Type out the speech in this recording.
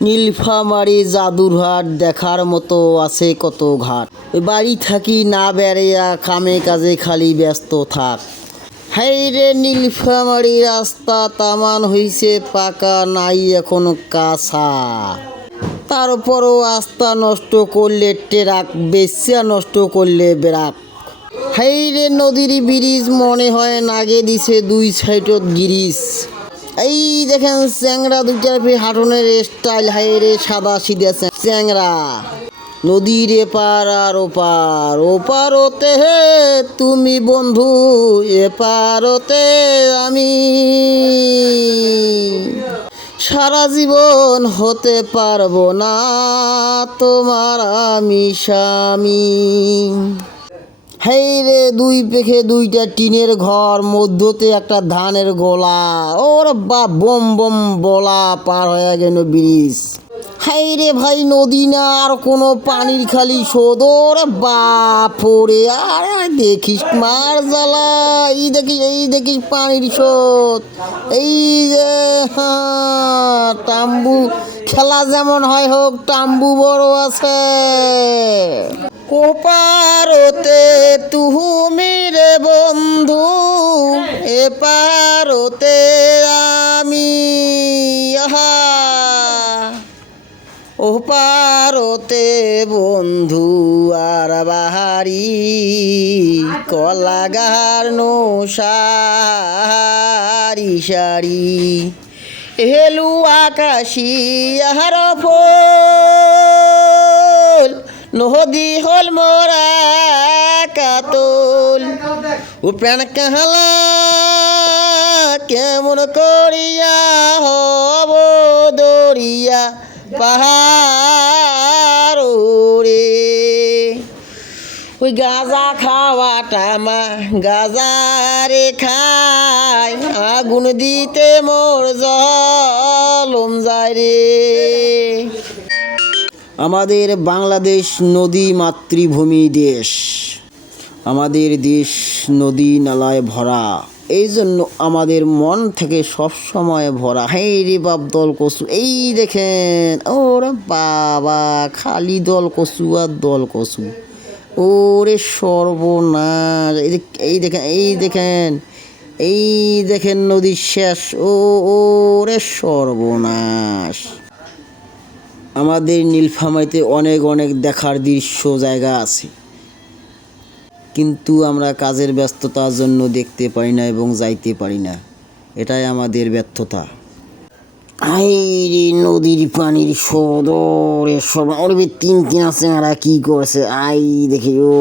নীলফামারী জাদুরহাট দেখার মতো আছে কত ঘাট। বাড়ি থাকি না বেড়াইয়া কামে কাজে খালি ব্যস্ত থাক। হাইরে নীলফামারী রাস্তা তামান হইছে পাকা, নাই এখনো কাঁচা। তারপরও রাস্তা নষ্ট করলে ট্রাক, বেশ্যা নষ্ট করলে ব্রাক। হাইরে নদীর ব্রিজ মনে হয় নাগে দিছে দুই সাইডত গিরিজ। এই দেখেন চ্যাংরা দুইটার হাঁটনের স্টাইল, হাইরে সাদা সিধা চ্যাংরা। নদীর এপার আর ওপার, ওপারতে হে তুমি বন্ধু, এপারতে আমি। সারা জীবন হতে পারবো না তোমার আমি স্বামী। হাইরে দুই পেখে দুইটা টিনের ঘর, মধ্যতে একটা ধানের গোলা। ওর বা বম বম বলা, পার হয়ে গেল ব্রিজ। হাইরে ভাই নদী না আর কোনো পানির খালি শোধ। ওরে বাপরে, আর দেখিস মার জ্বালা। এই দেখিস পানির শোধ। এই যে তাম্বু খেলা যেমন হয় হোক, তাম্বু বড় আছে। ওপারতে তুমি রে বন্ধু, এপারতে আমি। আহা ওপারতে বন্ধু আর বাহারি, কলাগার নো সারি সারি। হেলু আকাশি আহার ফুল, নদী হল মোরা কাতল। ও প্রাণ কাহালা কেমন করিয়া হব দরিয়া পাহাড় রে। ওই গাঁজা খাওয়াটা মা গাঁজারে খায়, আগুন দিতে মোর জলম যায় রে। আমাদের বাংলাদেশ নদী মাতৃভূমি দেশ। আমাদের দেশ নদী নালায় ভরা, এই জন্য আমাদের মন থেকে সব সময় ভরা। হেই রে বাপ দল কচু, এই দেখেন ওরে বাবা, খালি দল কচু আর দল কচু। ওরে সর্বনাশ, এই দেখেন এই দেখেন নদীর শেষ। ওরে সর্বনাশ। আমাদের নীলফামারীতে অনেক অনেক দেখার দৃশ্য জায়গা আছে, কিন্তু আমরা কাজের ব্যস্ততার জন্য দেখতে পারি না এবং যাইতে পারি না। এটাই আমাদের ব্যর্থতা। আইরে নদীর পানির সদরে সব তিন আছে, কি করছে আই দেখি ও।